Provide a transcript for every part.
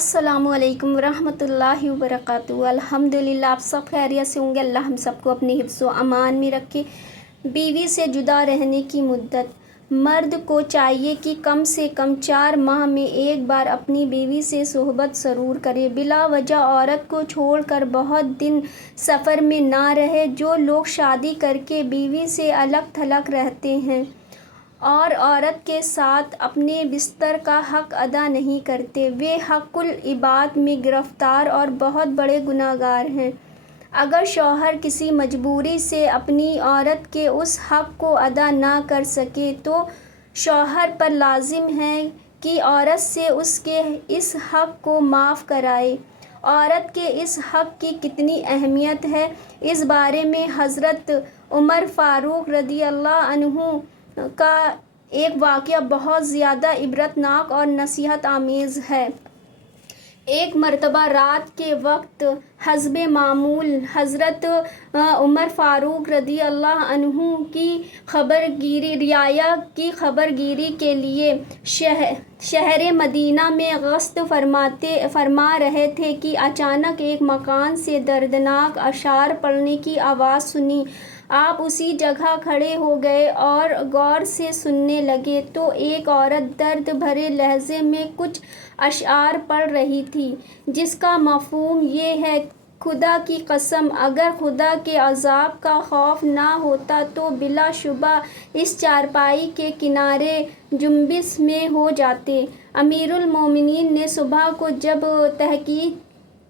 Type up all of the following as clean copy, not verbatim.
अस्सलामु अलैकुम वरहमतुल्लाहि वबरकातुहू। अल्हम्दुलिल्लाह, आप सब खैरियत से होंगे। अल्लाह हम सबको अपने हिफ्ज़ व अमान में रखे। बीवी से जुदा रहने की मुद्दत। मर्द को चाहिए कि कम से कम 4 माह में एक बार अपनी बीवी से सोहबत ज़रूर करे। बिला वजह औरत को छोड़कर बहुत दिन सफ़र में ना रहे। जो लोग शादी करके बीवी से अलग थलग रहते हैं और औरत के साथ अपने बिस्तर का हक़ अदा नहीं करते, वे हक़्क़ुल इबाद में गिरफ़्तार और बहुत बड़े गुनहगार हैं। अगर शौहर किसी मजबूरी से अपनी औरत के उस हक़ को अदा ना कर सके तो शौहर पर लाजिम है कि औरत से उसके इस हक़ को माफ़ कराए। औरत के इस हक़ की कितनी अहमियत है, इस बारे में हज़रत उमर फ़ारूक रज़ियल्लाहु अन्हु का एक वाक़या बहुत ज़्यादा इबरतनाक और नसीहत आमेज़ है। एक मरतबा रात के वक्त हस्बे मामूल हज़रत उमर फ़ारूक रज़ियल्लाहु अन्हु की रियाया की खबरगिरी के लिए शहर मदीना में गश्त फरमा रहे थे कि अचानक एक मकान से दर्दनाक अशार पढ़ने की आवाज़ सुनी। आप उसी जगह खड़े हो गए और गौर से सुनने लगे तो एक औरत दर्द भरे लहजे में कुछ अशआर पढ़ रही थी, जिसका मफ़हूम ये है, खुदा की कसम, अगर खुदा के अज़ाब का खौफ ना होता तो बिलाशुबा इस चारपाई के किनारे जुंबिश में हो जाते। अमीरुल मोमिनीन ने सुबह को जब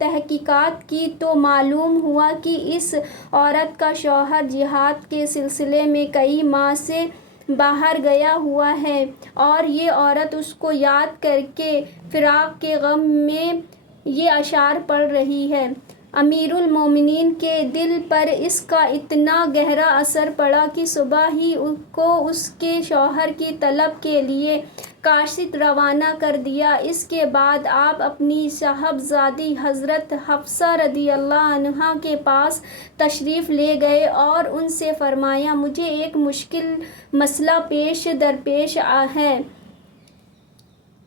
तहकीकात की तो मालूम हुआ कि इस औरत का शौहर जिहाद के सिलसिले में कई माह से बाहर गया हुआ है और ये औरत उसको याद करके फ़िराक़ के गम में ये अशार पढ़ रही है। अमीरुल मोमिनीन के दिल पर इसका इतना गहरा असर पड़ा कि सुबह ही को उसके शौहर की तलब के लिए काशित रवाना कर दिया। इसके बाद आप अपनी साहबजादी हज़रत हफ्सा रज़ियल्लाहु अन्हा के पास तशरीफ़ ले गए और उनसे फ़रमाया, मुझे एक मुश्किल मसला दरपेश है,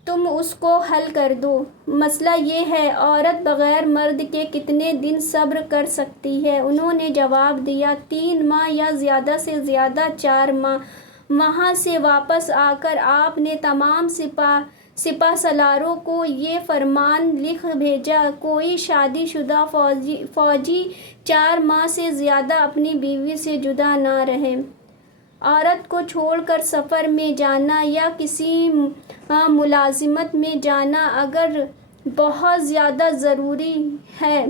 तुम उसको हल कर दो। मसला ये है, औरत बग़ैर मर्द के कितने दिन सब्र कर सकती है? उन्होंने जवाब दिया, 3 माह या ज़्यादा से ज़्यादा 4 माह। वहाँ से वापस आकर आपने तमाम सिपा सलारों को ये फरमान लिख भेजा, कोई शादीशुदा फ़ौजी 4 माह से ज़्यादा अपनी बीवी से जुदा ना रहे। औरत को छोड़कर सफ़र में जाना या किसी मुलाजिमत में जाना अगर बहुत ज़्यादा ज़रूरी है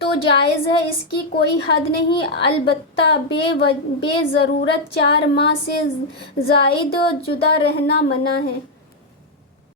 तो जायज़ है, इसकी कोई हद नहीं। अलबत्ता बेज़रूरत 4 माह से ज़ायद जुदा रहना मना है।